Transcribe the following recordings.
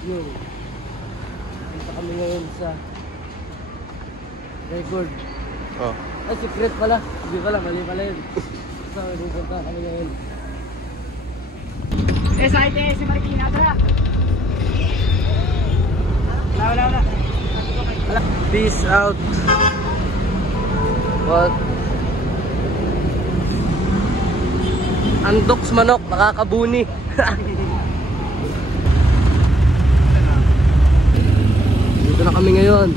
Yo. Dito kami ngayon sa record. Oh. Ay, secret pala. Hindi pala, mali pala yun. So, pupunta kami ngayon. SIT si Marikina, tara! Wala. Peace out. What? Andoks manok, nakakabuni. Dito na kami ngayon.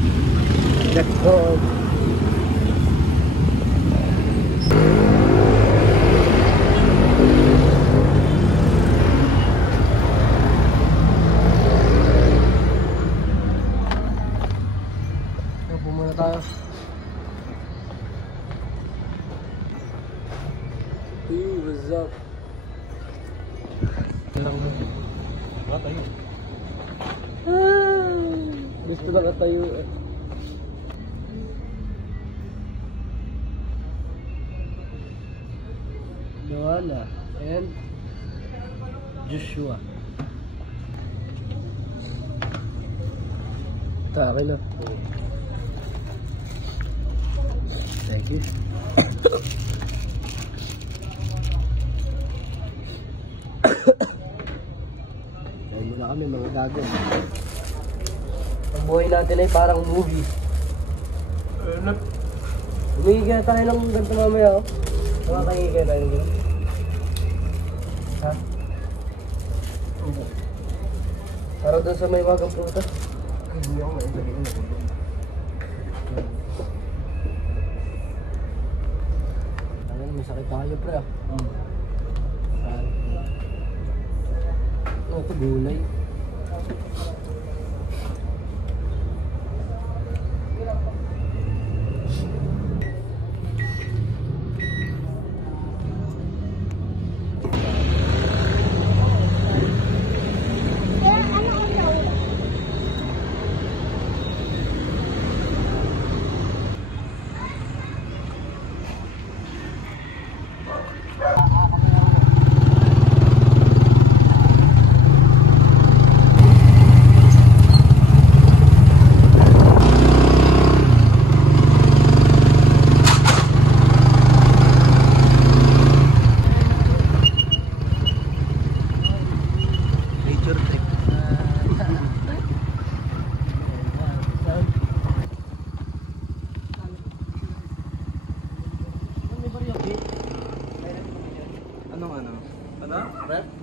Let's go. Upo muna tayo. What's up? Gusto na katayo eh. Joanna and Joshua. Taka na. Thank you. Tayo muna kami mga gago. Ang buhay natin ay parang movie. Humigil tayo ng ganito mamaya oh. Nakakahigil tayo ng ha? Parang doon sa may wagang prutas. Hindi ako maibigay na. Ayun, may sakit tayo pre ah. Ano ito, gulay?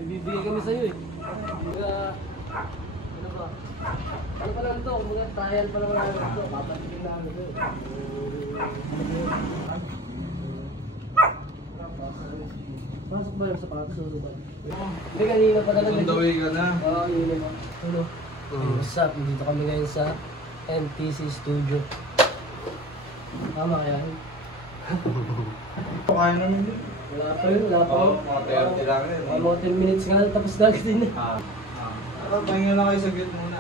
Bibigyan kami sa'yo eh. Ano ba? Ano pa lang ito? Mga trial pa lang namin ito. Papatigin na kami ito. Pasok ba yung sapatos sa luban? Hindi, kanina pa talaga. On the way ka na. Oo, yun naman. Ano? What's up? Dito kami ngayon sa MTC Studio. Tama kaya yun? Kaya namin yun. Wala pa yun, wala pa. Mga 30 lang rin. Mga 10 minutes nga, tapos na agad din. Pahinga na kayo sa gate muna.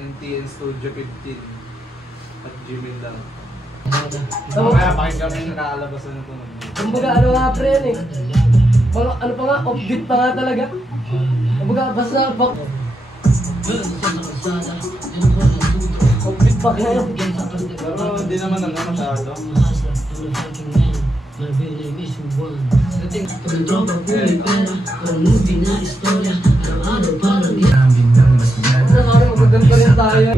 NTN Studio 15 at Gmail lang. Mamaya pakinggan kami nakakalabasan ito. Kumbaga ano nga pre yan eh. Ano pa nga, offbeat pa nga talaga. Kumbaga basta bak... Offbeat pa nga yun. Pero hindi naman masyado. Magandang pa rin tayo.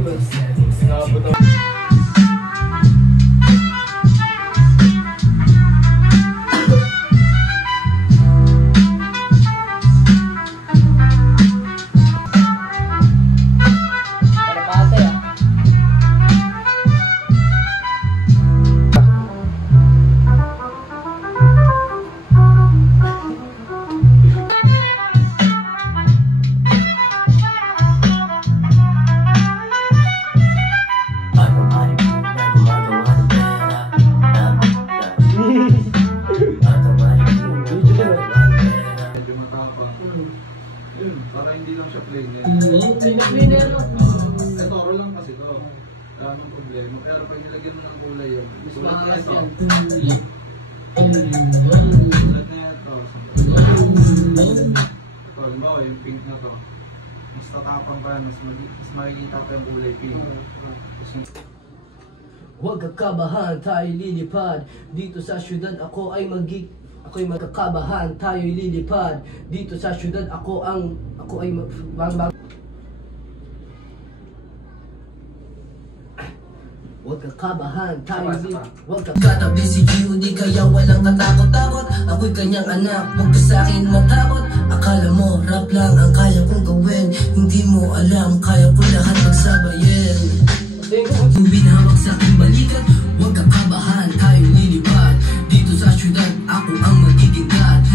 Para hindi lang siya plain yan. Ito, aro lang kasi ito. Daming problema. Kaya pag nilagyan mo ng kulay yun. Sulat na ito. Sulat na ito. Ito. halimbawa yung pink na to, mas tatapang pa yan, mas makikita pa yung kulay pink. Huwag kakabahan, tayo lilipad. Dito sa syudad ako'y magkakabahan, tayo'y lilipad. Dito sa syudad ako ay Huwag kakabahan, tayo huwag katabi si Gio, di kaya walang katakot-takot. Ako'y kanyang anak, huwag ka sa'kin matakot. Akala mo, rap lang ang kaya kong gawin. Hindi mo alam, kaya ko lahat magsabayin. Binawag sa'king balikat, huwag kakabahan, tayo lilipad. Dito sa syudad, ako ang magiging god.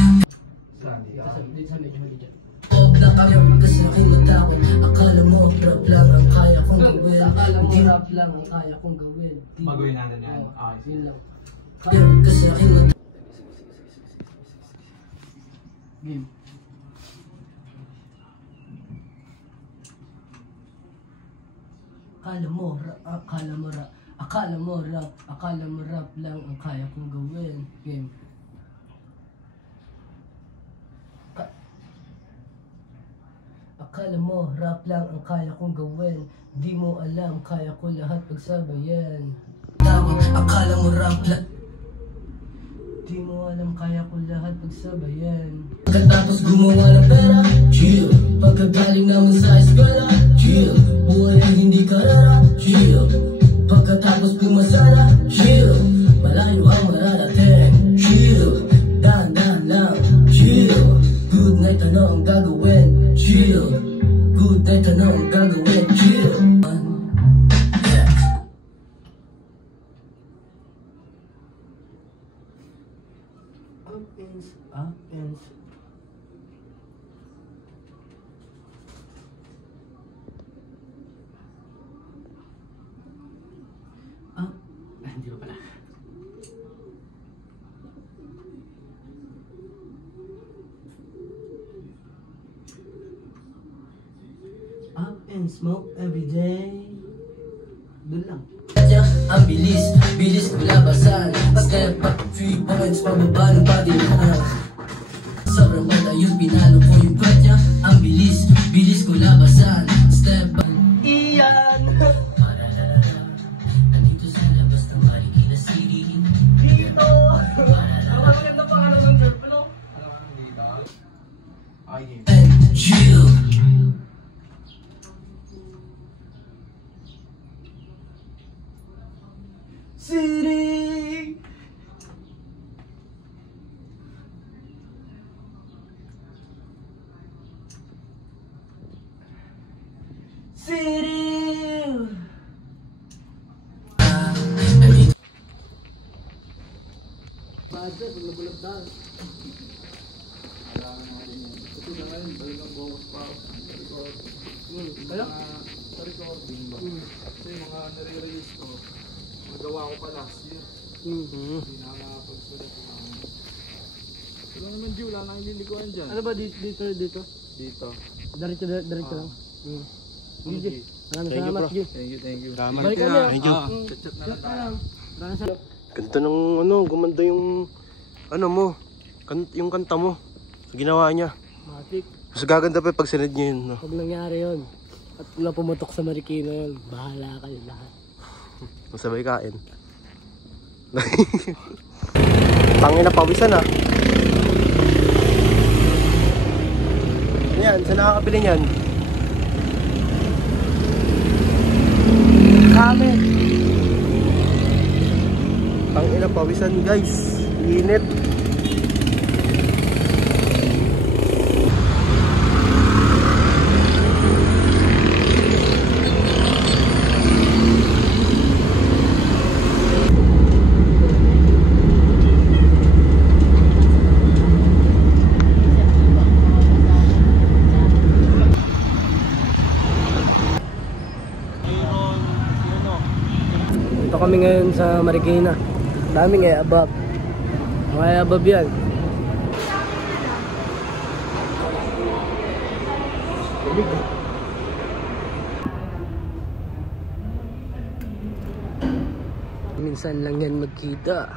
Huwag na kaya kasi ako'y matakot. Akala mo, rap lang ang kaya kong gawin. Hindi rap lang ang kaya kong gawin. Magawin natin yan. Yun lang. Kaya kasi ako'y matakot. Game. Akala mo rap lang ang kaya kong gawin. Game. Akala mo, rap lang ang kaya kong gawin. Di mo alam, kaya ko lahat pagsabayan. Akala mo rap lang. Di mo alam, kaya ko lahat pagsabayan. Pagkatapos gumawa ng pera, chill. Pagkagaling naman sa eskwela, chill. Buhay na hindi karara, chill. Pagkatapos pumasara, chill. Malayo ang mararating, chill. Dahan-dahan lang, chill. Good night, ano ang gagawin? Chill. Good night, ano ang gagawin? Chill. Up and hindi ba pala? Up and smoke every day. Doon lang. Ang bilis ko labasan. Step up, 3 points, pababa ng patilaan. Sobrang bata yung pinalo ko yung kwet niya. Ang bilis ko labasan. Step up. Iyan! Nandito sa labas ng Marikina City. Dito! Ang maganda pa ano ng girl, ano? Dito? Ay, chill! City. Badre, bulab-bulab daw. kailangan natin yun. Kasi na ngayon, talagang focus pa ako sa record. Kaya? Sa recording ba? Kasi mga nare-release ko, nagawa ko pa last year. Hindi na makapagsulat. Wala naman G, wala nang lilikuan dyan. Ano ba dito? Dito. Diretso lang. Sige. Maraming salamat, G. Thank you. Balik kami. Thank you. Chat na lang tayo. Maraming salamat. Ganda ng gumanda yung yung kanta mo. Ginawa niya. Matik. Mas gaganda pa pag sinad niya yun. No? Pag nangyari yun, at na pumutok sa Marikina yun, bahala kayo lahat. Masabay kain. Tangin na pawisan ah. Yan, saan nakakabili niyan? Kami. Tangin na pawisan guys. Init. Ito kami ngayon sa Marikina. Daming above. Mga above yan. Minsan lang yan magkita.